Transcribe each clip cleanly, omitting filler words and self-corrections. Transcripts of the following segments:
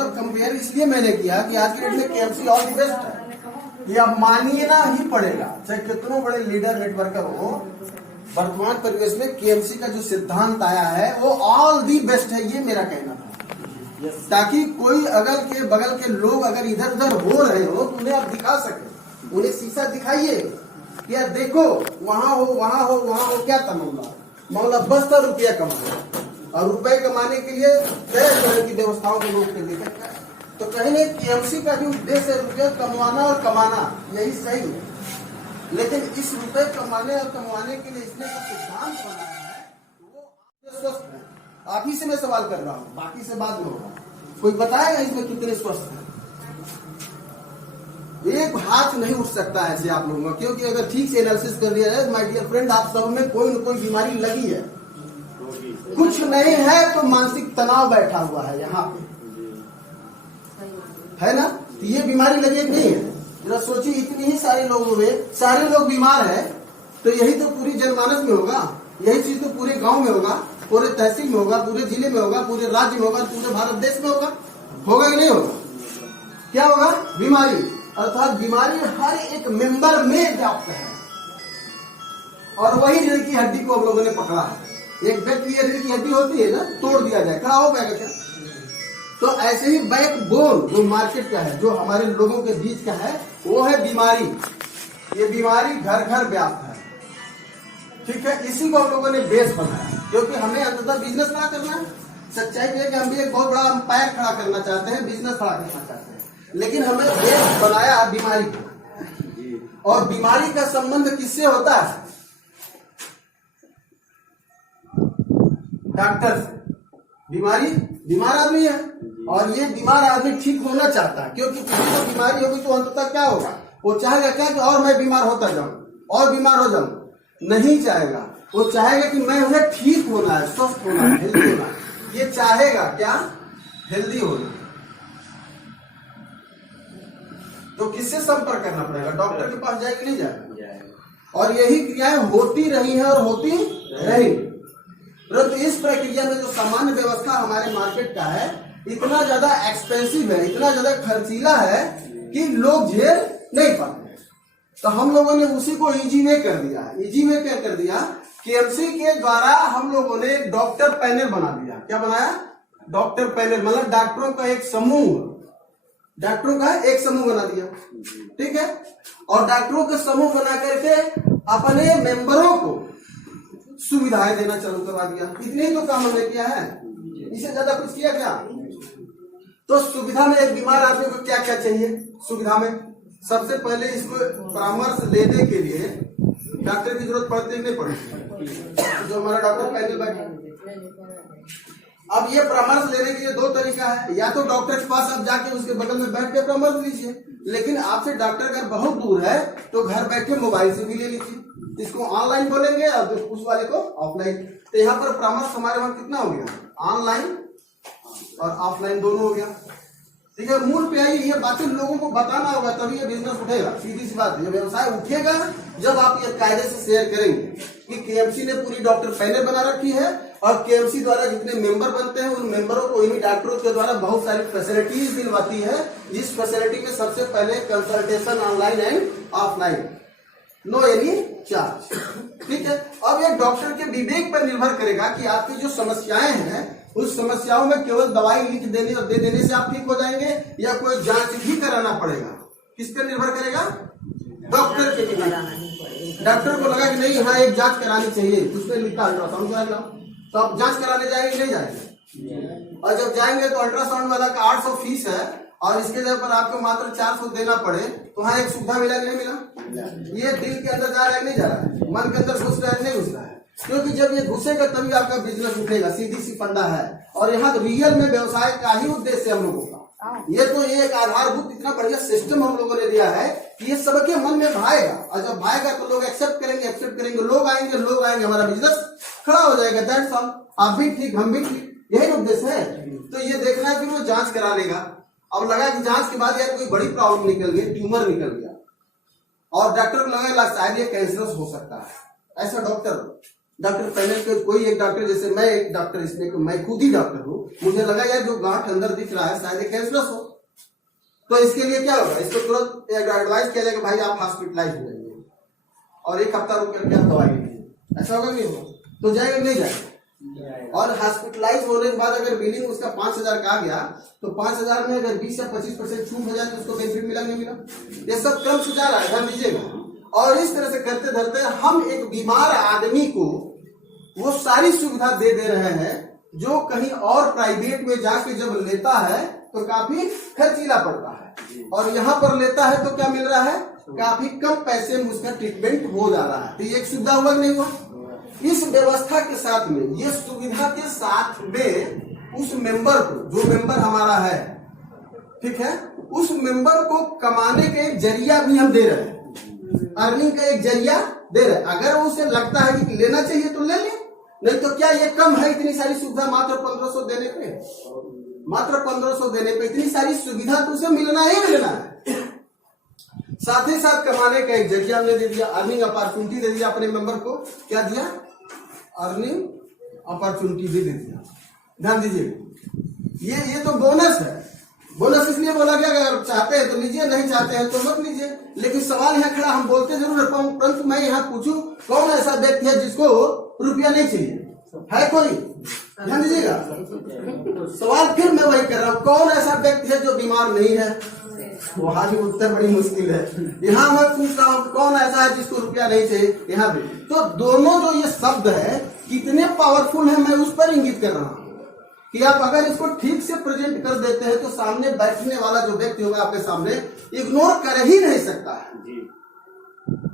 मतलब कंपेयर इसलिए मैंने किया कि आज के डेट में केएमसी ऑल द बेस्ट है, ये अब मानना ही पड़ेगा, चाहे कितनों बड़े लीडर नेटवर्कर हो। वर्तमान परिवेश में केएमसी का जो सिद्धांत आया है वो ऑल दी बेस्ट है, ये मेरा कहना था। ताकि कोई अगल के बगल के लोग अगर इधर उधर हो रहे हो तो उन्हें आप दिखा सके, उन्हें शीशा दिखाइए कि यार देखो वहां हो वहां हो वहां हो, क्या था मामला 72 रुपया कमाना, और रुपए कमाने के लिए तरह तरह की व्यवस्थाओं को रोक के देते। तो कहीं नहीं, केएमसी का भी उद्देश्य है रुपया कमाना और कमाना, यही सही है। लेकिन इस रुपए कमाने और कमाने के लिए इसने जो सिद्धांत बनाया है वो स्वस्थ है। आप ही से मैं सवाल कर रहा हूँ, बाकी से बाद में होगा। कोई बताएगा इसमें कितने स्वस्थ है? एक हाथ नहीं उठ सकता है ऐसे आप लोगों का, क्योंकि अगर ठीक से एनालिसिस कर लिया जाए, माय डियर फ्रेंड, आप सब में कोई न कोई बीमारी लगी है। कुछ नहीं है तो मानसिक तनाव बैठा हुआ है यहाँ पे, है ना? तो ये बीमारी लगी नहीं है? जरा सोचिए, इतनी ही सारे लोगों में सारे लोग बीमार है, तो यही तो पूरी जनमानस में होगा, यही चीज तो पूरे गांव में होगा, पूरे तहसील में होगा, पूरे जिले में होगा, पूरे राज्य में होगा, पूरे भारत देश में होगा। होगा कि नहीं होगा? क्या होगा? बीमारी, अर्थात बीमारी हर एक मेंबर में व्याप्त है। और वही रीढ़ की हड्डी को हम लोगों ने पकड़ा है। एक व्यक्ति रीढ़ की हड्डी होती है ना, तोड़ दिया जाए, खड़ा हो पाएगा क्या? तो ऐसे ही बैकबोन जो मार्केट का है, जो हमारे लोगों के बीच का है, वो है बीमारी। ये बीमारी घर घर व्याप्त है, ठीक है? इसी को हम लोगों ने बेस बनाया, क्योंकि हमें अंततः बिजनेस खड़ा करना है। सच्चाई ये है कि हम भी एक बहुत बड़ा अंपायर खड़ा करना चाहते हैं, बिजनेस खड़ा करना चाहते हैं, लेकिन हमने बेस बनाया बीमारी को। और बीमारी का संबंध किससे होता है? डॉक्टर से। बीमारी बीमार आदमी है, और ये बीमार आदमी ठीक होना चाहता है, क्योंकि किसी को बीमारी होगी तो अंततः क्या होगा? वो चाहेगा क्या कि और मैं बीमार होता जाऊं और बीमार हो जाऊं? नहीं चाहेगा। वो चाहेगा कि मैं उन्हें ठीक होना है, स्वस्थ होना है, हेल्दी होना है। ये चाहेगा क्या? हेल्दी होना। तो किससे संपर्क करना पड़ेगा? डॉक्टर के पास जाएगा, नहीं जाएगा? और यही क्रियाएं होती रही हैं और होती रही। परंतु इस प्रक्रिया में जो सामान्य व्यवस्था हमारे मार्केट का है, इतना ज्यादा एक्सपेंसिव है, इतना ज्यादा खर्चीला है कि लोग झेल नहीं पाते। तो हम लोगों ने उसी को इजी वे कर दिया। इजी वे क्या कर दिया? केएमसी के द्वारा हम लोगों ने डॉक्टर पैनल बना दिया। क्या बनाया? डॉक्टर पैनल, मतलब डॉक्टरों का एक समूह, डॉक्टरों का एक समूह बना दिया, ठीक है? और डॉक्टरों का समूह बना करके अपने मेंबरों को सुविधाएं देना चालू करवा दिया। इतने ही तो काम हमने किया है, इससे ज्यादा कुछ किया क्या? तो सुविधा में एक बीमार आदमी को क्या क्या चाहिए? सुविधा में सबसे पहले इसको परामर्श लेने के लिए डॉक्टर की जरूरत पड़ती नहीं पड़ती, जो हमारा डॉक्टर पैनल बैठा। अब ये परामर्श लेने के लिए दो तरीका है, या तो डॉक्टर के पास आप जाके उसके बगल में बैठ के परामर्श लीजिए, लेकिन आपसे डॉक्टर अगर बहुत दूर है तो घर बैठे मोबाइल से भी ले लीजिए। इसको ऑनलाइन बोलेंगे और उस वाले को ऑफलाइन। तो यहाँ पर परामर्श हमारे वहां कितना हो गया? ऑनलाइन और ऑफलाइन दोनों हो गया, ठीक है? मूल पे आई ये बातें लोगों को बताना होगा, तभी ये बिजनेस उठेगा। सीधी सी बात, ये व्यवसाय उठेगा जब आप ये कायदे से शेयर करेंगे कि केएमसी ने पूरी डॉक्टर पैनल बना रखी है, और केएमसी द्वारा जितने मेंबर बनते हैं उन मेंबरों को इन्हीं डॉक्टरों के द्वारा बहुत सारी फैसिलिटीज दिलवाती है, जिस फैसिलिटी में सबसे पहले consultation online and offline, no any charge, ठीक है? अब ये डॉक्टर के विवेक पर निर्भर करेगा कि आपकी जो समस्याएं हैं उस समस्याओं में केवल दवाई लिख देने और दे देने से आप ठीक हो जाएंगे, या कोई जांच भी कराना पड़ेगा। किस पर निर्भर करेगा? डॉक्टर के विवेक। डॉक्टर को लगा कि नहीं, यहाँ एक जांच करानी चाहिए, उसने लिखा अल्ट्रासाउंड करा लो, तो आप जांच कराने जाएंगे नहीं जाएंगे? और जब जाएंगे तो अल्ट्रासाउंड वाला का 800 फीस है, और इसके जगह पर आपको मात्र 400 देना पड़े, तो वहाँ एक सुविधा मिला नहीं मिला? ये दिल के अंदर जा रहा है नहीं जा रहा है? मन के अंदर घुस रहा है नहीं घुस रहा है? क्योंकि जब ये घुसेगा तभी आपका बिजनेस उठेगा, सीधी सी फंडा है। और यहाँ रियल में व्यवसाय का ही उद्देश्य हम लोगों का, ये तो एक आधारभूत इतना बढ़िया सिस्टम हम लोगों ने दिया है कि ये सबके मन में भाएगा, और जब भाएगा तो लोग एक्सेप्ट करेंगे, लोग आएंगे, हमारा बिजनेस खड़ा हो जाएगा। That's all. आप भी ठीक, हम भी ठीक, यही उद्देश्य है। तो ये देखना है, फिर वो जांच करा लेगा। अब लगा कि जांच के बाद यार कोई बड़ी प्रॉब्लम निकल गई, ट्यूमर निकल गया, और डॉक्टर को लगा शायद ये कैंसरस हो सकता है, ऐसा डॉक्टर डॉक्टर पैनल के कोई एक डॉक्टर, जैसे मैं एक डॉक्टर, इसमें मैं खुद ही डॉक्टर हूँ, मुझे लगा यार जो गांठ अंदर दिख रहा है शायद कैंसरस हो, तो इसके लिए क्या होगा, इसको तुरंत एडवाइस किया जाएगा भाई आप हॉस्पिटलाइज हो जाइए और 1 हफ्ता रुक करके आप दवाई लीजिए। ऐसा होगा नहीं होगा? तो जाएगा नहीं जाएगा? और हॉस्पिटलाइज होने के बाद अगर बिलिंग उसका 5,000 का आ गया तो 5,000 में अगर 20 या 25% छूट हो जाए तो उसको बेनिफिट मिला नहीं मिला? ये सब क्रम से जा रहा है, ध्यान दीजिएगा। और इस तरह से करते धरते हम एक बीमार आदमी को वो सारी सुविधा दे रहे हैं जो कहीं और प्राइवेट में जाके जब लेता है तो काफी खर्चीला पड़ता है, और यहाँ पर लेता है तो क्या मिल रहा है, काफी कम पैसे में उसका ट्रीटमेंट हो जा रहा है। तो ये एक सुविधा हुआ कि नहीं हुआ? इस व्यवस्था के साथ में, ये सुविधा के साथ में उस मेंबर को, जो मेंबर हमारा है, ठीक है, उस मेंबर को कमाने का एक जरिया भी हम दे रहे हैं, अर्निंग का एक जरिया दे रहे हैं। अगर उसे लगता है कि लेना चाहिए तो ले ले, नहीं तो क्या ये कम है इतनी सारी सुविधा मात्र 1500 देने पे? मात्र 1500 देने पे इतनी सारी सुविधा तो उसे मिलना ही मिलना है। साथ ही साथ कमाने का एक जरिया हमने दे दिया, अर्निंग अपॉर्चुनिटी दे दिया अपने मेंबर को। क्या दिया? अर्निंग अपॉर्चुनिटी भी दे दिया। ध्यान दीजिए, ये तो बोनस है। बोनस इसलिए बोला गया अगर चाहते हैं तो लीजिए, नहीं चाहते हैं तो मत लीजिए। लेकिन सवाल यहाँ खड़ा, हम बोलते जरूर है, परंतु मैं यहाँ पूछूं, कौन ऐसा व्यक्ति है जिसको रुपया नहीं चाहिए? है कोई? ध्यान दीजिएगा, सवाल फिर मैं वही कर रहा हूँ, कौन ऐसा व्यक्ति है जो बीमार नहीं है? वहां भी उत्तर बड़ी मुश्किल है। यहाँ मैं पूछ रहा हूँ कौन ऐसा है जिसको रुपया नहीं चाहिए? यहाँ भी तो दोनों जो ये शब्द है कितने पावरफुल है, मैं उस पर इंगित कर रहा हूँ कि आप अगर इसको ठीक से प्रेजेंट कर देते हैं तो सामने बैठने वाला जो व्यक्ति होगा आपके सामने इग्नोर कर ही नहीं सकता है।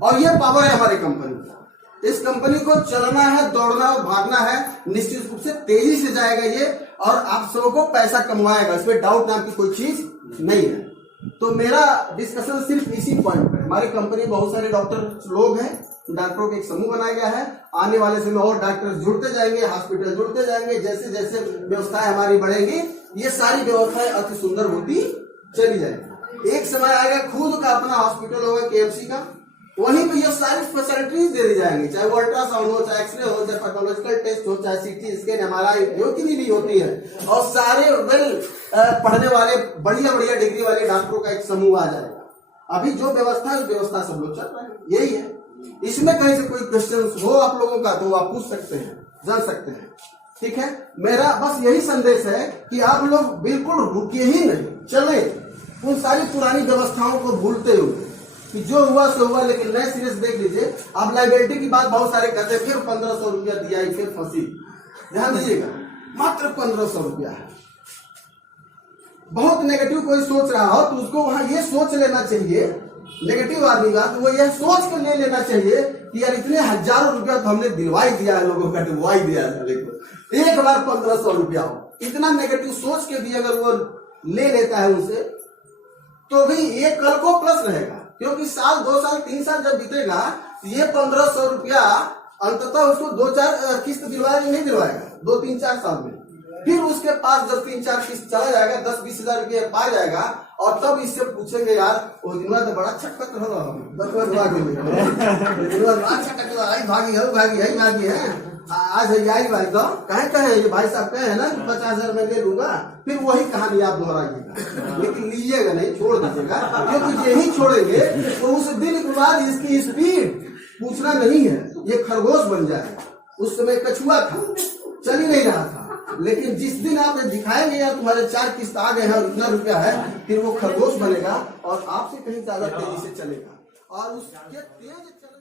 और ये पावर है हमारी कंपनी का। इस कंपनी को चलना है, दौड़ना और भागना है, निश्चित रूप से तेजी से जाएगा ये, और आप सबों को पैसा कमवाएगा, इसमें डाउट नाम की कोई चीज नहीं है। तो मेरा डिस्कशन सिर्फ इसी पॉइंट पर। हमारी कंपनी में बहुत सारे डॉक्टर लोग हैं, डॉक्टरों का एक समूह बनाया गया है। आने वाले समय और डॉक्टर जुड़ते जाएंगे, हॉस्पिटल जुड़ते जाएंगे, जैसे जैसे व्यवस्थाएं हमारी बढ़ेंगी ये सारी व्यवस्थाएं अति सुंदर होती चली जाएगी। एक समय आएगा खुद का अपना हॉस्पिटल होगा केएमसी का, वहीं पे ये सारी फैसिलिटीज दे दी जाएंगी, चाहे वो अल्ट्रासाउंड हो, चाहे एक्सरे हो, चाहे पैथोलॉजिकल टेस्ट हो, चाहे सीटी स्कैन, एमआरआई जो की भी होती है, और सारे वेल पढ़ने वाले बढ़िया बढ़िया डिग्री वाले डॉक्टरों का एक समूह आ जाएगा। अभी जो व्यवस्था है उस व्यवस्था सब लोग चल रहे हैं, यही है। इसमें कहीं से कोई क्वेश्चन हो आप लोगों का तो आप पूछ सकते हैं, जान सकते हैं, ठीक है। मेरा बस यही संदेश है कि आप लोग बिल्कुल रुके ही नहीं, चले उन सारी पुरानी व्यवस्थाओं को भूलते हुए कि जो हुआ सो हुआ, लेकिन नए सिरे से देख लीजिए। आप लाइबिलिटी की बात बहुत सारे करते हैं, फिर 1500 रुपया दिया, फिर फंसी। ध्यान दीजिएगा, मात्र 1500 रुपया है। बहुत नेगेटिव कोई सोच रहा हो तो उसको वहां ये सोच लेना चाहिए, नेगेटिव आदमी का, तो वो यह सोच कर ले लेना चाहिए कि यार इतने हजारों रुपया तो हमने दिलवाई दिया है, लोगों का दिलवाई दिया है, लेकिन एक बार 1500 रुपया हो। इतना नेगेटिव सोच के भी अगर वो ले लेता है उनसे तो भी ये कल को प्लस रहेगा, क्योंकि साल 2 साल 3 साल जब बीतेगा ये 1500 रुपया अंततः उसको 2-4 किस्त दिलवाएगा, नहीं दिलवाएगा 2-3-4 साल में। फिर उसके पास जब 3-4 किस्त चला जाएगा, 10-20 हजार रुपये पा जाएगा, और तब इससे पूछेंगे यार वो दिन तो बड़ा छटपट रहा, भागी है आज है आई भाई तो कहे ये भाई साहब कहे है ना 50,000 में ले लूंगा, फिर वही कहानी आप दोहराइएगा, लेकिन लीजिएगा नहीं, छोड़ दीजिएगा, क्योंकि यही छोड़ेंगे तो उस दिन के बाद इसकी स्पीड पूछना नहीं है, ये खरगोश बन जाएगा। उस समय कछुआ था, चल ही नहीं रहा था, लेकिन जिस दिन आप दिखाएंगे यार तुम्हारे 4 किस्त आ गए हैं और इतना रुपया है, फिर वो खरगोश बनेगा और आपसे कहीं ज्यादा तेजी से चलेगा, और उसके तेज